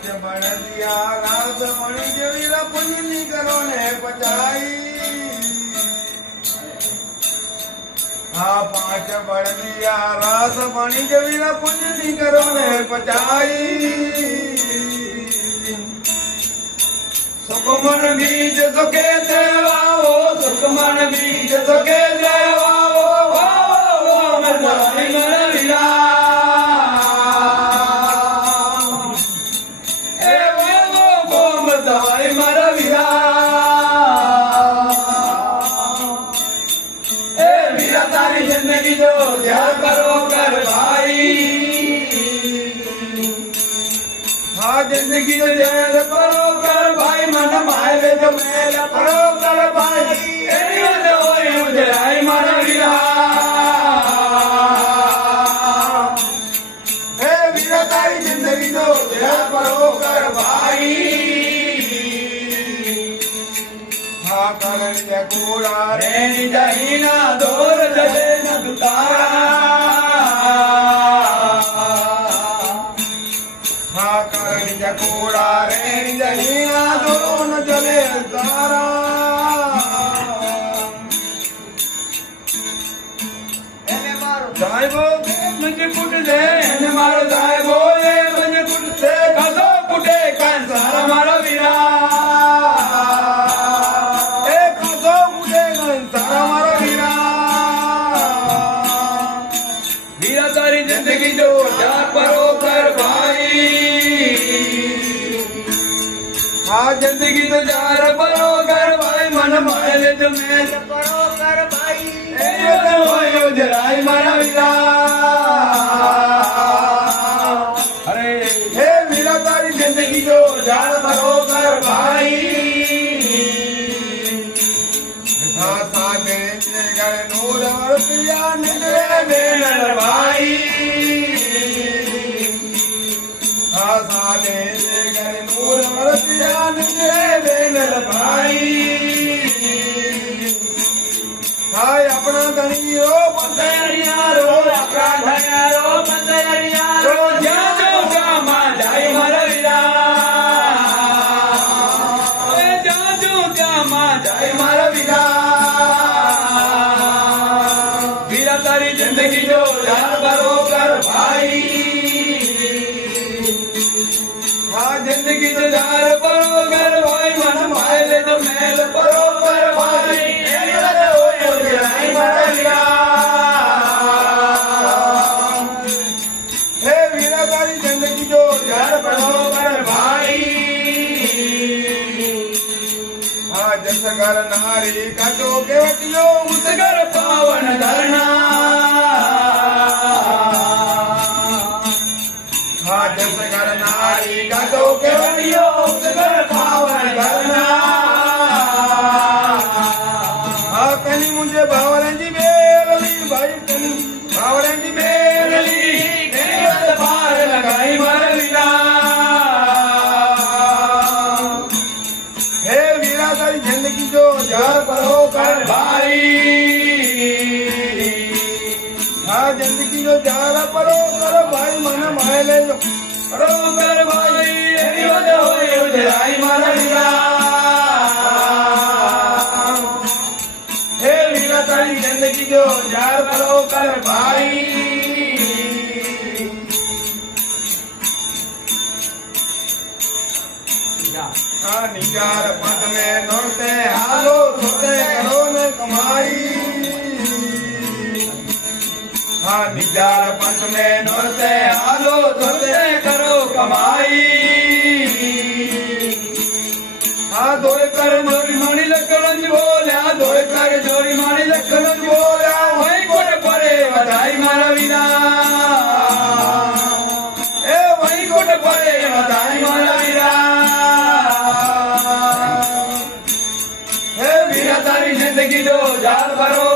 પાંચ બળદિયા રાસ મણી જેવી રપની કરો ને પચાઈ હા પાંચ બળદિયા રાસ મણી જેવી રપની કરો ને પચાઈ સુકમણ બીજ સુકે દેવાઓ સુકમણ બીજ સુકે દેવાઓ જિંદગી નો જેલ પરો કર ભાઈ મન માય મેલ પરો કર ભાઈ. हाँ ज़िंदगी तो जार परो कर भाई, मन मायल तुम्हें परो कर भाई। ए यो तो जराई मारा विला अरे, हे विला तारी ज़िंदगी तो जार परो कर भाई। साथ में गए नूर और पिया निकले मेरे भाई। ஹாய் அப்பனா தனியோ பந்தயடியாரோ அப்பனா தனியாரோ பந்தயடியாரோ ஜாஜோ காமா ஜாய் மரவிடா ஏ ஜாஜோ காமா ஜாய் மரவிடா வீர तारी जिंदगी जो यार भरो कर भाई हाँ जिंदगी जो यार भरो न कटो के वठियो पावन धरना डारे कटो केवियो पावन धरना हा कनी मुंहिंजे भाउरनि जी જો જાર પરો કર ભાઈ મને માય લેજો પરો કર ભાઈ એની વજહ હોય ઉજરાય મારા વીરા હે વીરા તારી જિંદગી જો જાર પરો કર ભાઈ આ નિજાર પદ में નોતે હાલો થોતે કરો ને કમાઈ નિજાર પદ में નોતે હાલો ધોતે કરો કમાઈ. આ ધોય કર જોડી માણી લખણ બોલ્યા ધોય કર જોડી માણી લખણ બોલ્યા વહી કોટ પરે વધાઈ મારા વિના એ વહી કોટ પરે વધાઈ મારા વિના હે વીરા તારી જિંદગી જો જાર ભરો